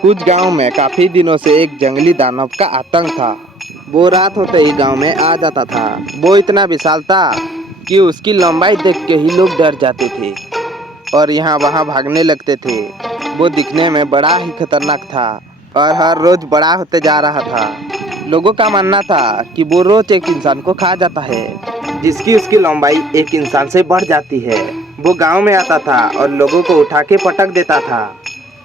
कुछ गांव में काफी दिनों से एक जंगली दानव का आतंक था। वो रात होते ही गांव में आ जाता था। वो इतना विशाल था कि उसकी लंबाई देख के ही लोग डर जाते थे और यहाँ वहाँ भागने लगते थे। वो दिखने में बड़ा ही खतरनाक था और हर रोज बड़ा होते जा रहा था। लोगों का मानना था कि वो रोज एक इंसान को खा जाता है, जिसकी उसकी लंबाई एक इंसान से बढ़ जाती है। वो गांव में आता था और लोगों को उठा के पटक देता था,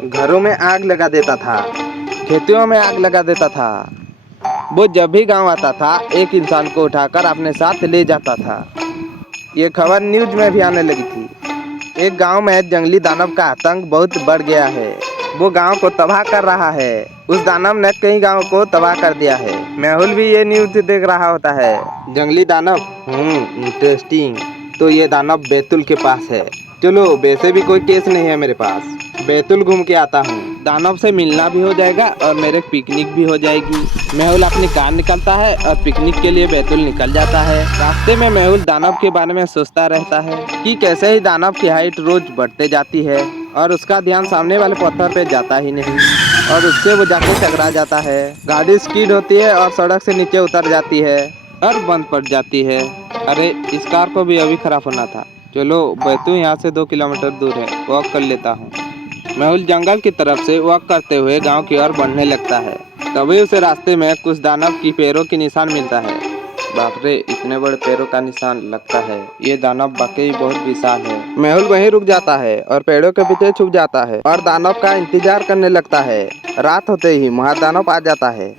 घरों में आग लगा देता था, खेतों में आग लगा देता था। वो जब भी गांव आता था एक इंसान को उठाकर अपने साथ ले जाता था। ये खबर न्यूज में भी आने लगी थी। एक गांव में जंगली दानव का आतंक बहुत बढ़ गया है। वो गांव को तबाह कर रहा है। उस दानव ने कई गांव को तबाह कर दिया है। मेहुल भी ये न्यूज देख रहा होता है। जंगली दानव, इंटरेस्टिंग। तो ये दानव बैतुल के पास है। चलो, वैसे भी कोई केस नहीं है मेरे पास। बैतुल घूम के आता हूँ। दानव से मिलना भी हो जाएगा और मेरे पिकनिक भी हो जाएगी। मेहुल अपनी कार निकलता है और पिकनिक के लिए बैतुल निकल जाता है। रास्ते में मेहुल दानव के बारे में सोचता रहता है कि कैसे ही दानव की हाइट रोज बढ़ते जाती है और उसका ध्यान सामने वाले पत्थर पे जाता ही नहीं और उससे वो जाके टकरा जाता है। गाड़ी स्कीड होती है और सड़क से नीचे उतर जाती है और बंद पड़ जाती है। अरे, इस कार को भी अभी खराब होना था। चलो, बैतूल यहाँ से 2 किलोमीटर दूर है, वॉक कर लेता हूँ। मेहुल जंगल की तरफ से वॉक करते हुए गांव की ओर बढ़ने लगता है। तभी उसे रास्ते में कुछ दानव की पैरों की निशान मिलता है। बाप रे, इतने बड़े पैरों का निशान लगता है। ये दानव वाकई बहुत विशाल है। मेहुल वहीं रुक जाता है और पेड़ों के पीछे छुप जाता है और दानव का इंतजार करने लगता है। रात होते ही महादानव आ जाता है।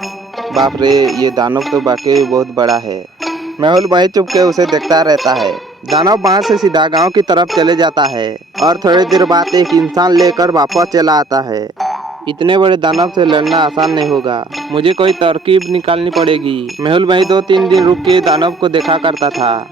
बाप रे, ये दानव तो वाकई बहुत बड़ा है। मेहुल वहीं चुप के उसे देखता रहता है। दानव वहां से सीधा गांव की तरफ चले जाता है और थोड़ी देर बाद एक इंसान लेकर वापस चला आता है। इतने बड़े दानव से लड़ना आसान नहीं होगा। मुझे कोई तरकीब निकालनी पड़ेगी। मेहुल वहीं 2-3 दिन रुक के दानव को देखा करता था।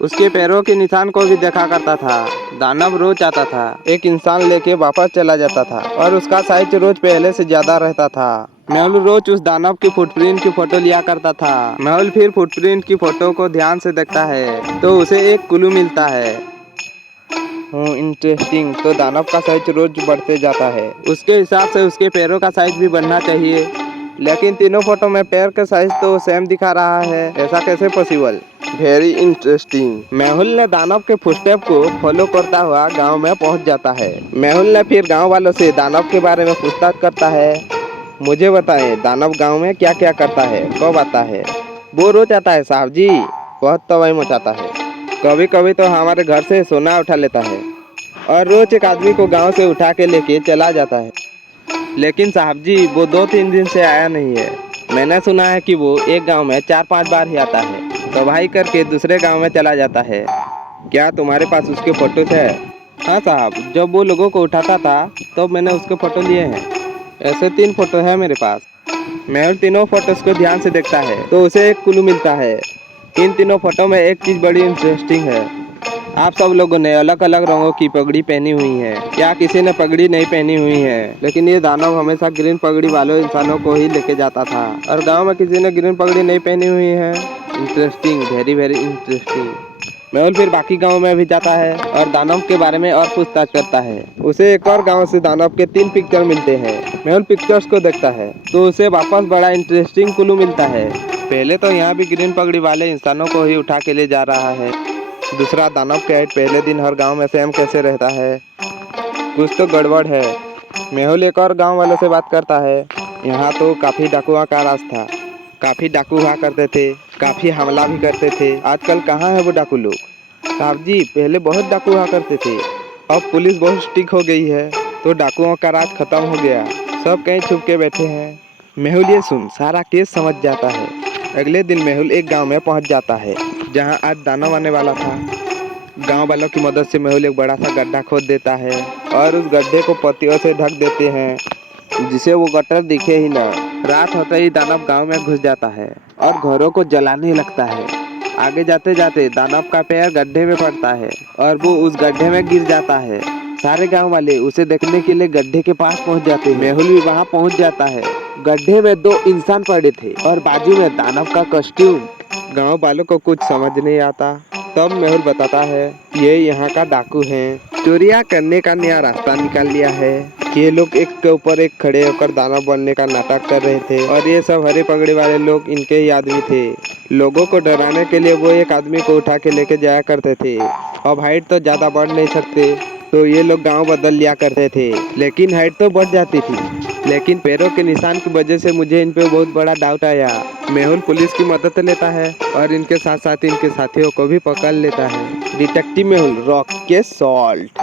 उसके पैरों के निशान को भी देखा करता था। दानव रोज आता था, एक इंसान लेके वापस चला जाता था और उसका साइज रोज पहले से ज्यादा रहता था। मेहुल रोज उस दानव की फुटप्रिंट की फोटो लिया करता था। मेहुल फिर फुटप्रिंट की फोटो को ध्यान से देखता है तो उसे एक क्लू मिलता है। इंटरेस्टिंग। तो दानव का साइज रोज बढ़ते जाता है। उसके हिसाब से उसके पैरों का साइज भी बढ़ना चाहिए, लेकिन तीनों फोटो में पैर का साइज तो सेम दिखा रहा है। ऐसा कैसे पॉसिबल? Very interesting. मेहुल ने दानव के फुटस्टेप को फॉलो करता हुआ गांव में पहुंच जाता है। मेहुल ने फिर गांव वालों से दानव के बारे में पूछताछ करता है। मुझे बताएं, दानव गांव में क्या क्या करता है, कब आता है? वो रोज आता है साहब जी, बहुत तबाही मचाता है। कभी कभी तो हमारे घर से सोना उठा लेता है और रोज एक आदमी को गांव से उठा के लेके चला जाता है। लेकिन साहब जी, वो 2-3 दिन से आया नहीं है। मैंने सुना है कि वो एक गांव में 4-5 बार ही आता है, तबाही करके दूसरे गांव में चला जाता है। क्या तुम्हारे पास उसके फोटोज है? हाँ साहब, जब वो लोगों को उठाता था तब मैंने उसके फोटो लिए हैं। ऐसे 3 फोटो है मेरे पास। मेहुल तीनों फोटोज को ध्यान से देखता है तो उसे एक क्लू मिलता है। इन तीनों फोटो में एक चीज बड़ी इंटरेस्टिंग है। आप सब लोगों ने अलग अलग रंगों की पगड़ी पहनी हुई है। क्या किसी ने पगड़ी नहीं पहनी हुई है? लेकिन ये दानव हमेशा ग्रीन पगड़ी वाले इंसानों को ही लेके जाता था और गांव में किसी ने ग्रीन पगड़ी नहीं पहनी हुई है। Interesting, very very interesting. Mehul फिर बाकी गांव में भी जाता है और दानव के बारे में और पूछताछ करता है। उसे एक और गांव से दानव के 3 पिक्चर मिलते हैं। मेहुल पिक्चर्स को देखता है तो उसे वापस बड़ा इंटरेस्टिंग क्लू मिलता है। पहले तो यहाँ भी ग्रीन पगड़ी वाले इंसानों को ही उठा के ले जा रहा है। दूसरा, दानव के हाइट पहले दिन हर गांव में सेम कैसे रहता है? कुछ तो गड़बड़ है। मेहुल एक और गांव वालों से बात करता है। यहाँ तो काफी डाकुओं का राज था। काफी डाकू हुआ करते थे, काफी हमला भी करते थे। आजकल कहाँ है वो डाकू लोग? साहब जी, पहले बहुत डाकू हुआ करते थे। अब पुलिस बहुत स्ट्रिक्ट हो गई है तो डाकुओं का राज खत्म हो गया। सब कहीं छुप के बैठे हैं। मेहुल ये सुन सारा केस समझ जाता है। अगले दिन मेहुल एक गांव में पहुंच जाता है जहां आज दानव आने वाला था। गांव वालों की मदद से मेहुल एक बड़ा सा गड्ढा खोद देता है और उस गड्ढे को पत्तियों से ढक देते हैं जिसे वो गटर दिखे ही ना। रात होते ही दानव गांव में घुस जाता है और घरों को जलाने लगता है। आगे जाते जाते दानव का पैर गड्ढे में पड़ता है और वो उस गड्ढे में गिर जाता है। सारे गांव वाले उसे देखने के लिए गड्ढे के पास पहुंच जाते हैं। मेहुल भी वहां पहुंच जाता है। गड्ढे में 2 इंसान पड़े थे और बाजू में दानव का कॉस्ट्यूम। गांव वालों को कुछ समझ नहीं आता। तब मेहुल बताता है, ये यहाँ का डाकू है, चोरियां करने का नया रास्ता निकाल लिया है। ये लोग एक के ऊपर एक खड़े होकर दानव बनने का नाटक कर रहे थे और ये सब हरे पगड़ी वाले लोग इनके ही आदमी थे। लोगों को डराने के लिए वो एक आदमी को उठा के लेके जाया करते थे। अब हाइट तो ज़्यादा बढ़ नहीं सकते तो ये लोग गांव बदल लिया करते थे, लेकिन हाइट तो बढ़ जाती थी। लेकिन पैरों के निशान की वजह से मुझे इन पे बहुत बड़ा डाउट आया। मेहुल पुलिस की मदद लेता है और इनके साथ साथ इनके साथियों को भी पकड़ लेता है। डिटेक्टिव मेहुल, रॉक के सॉल्ट।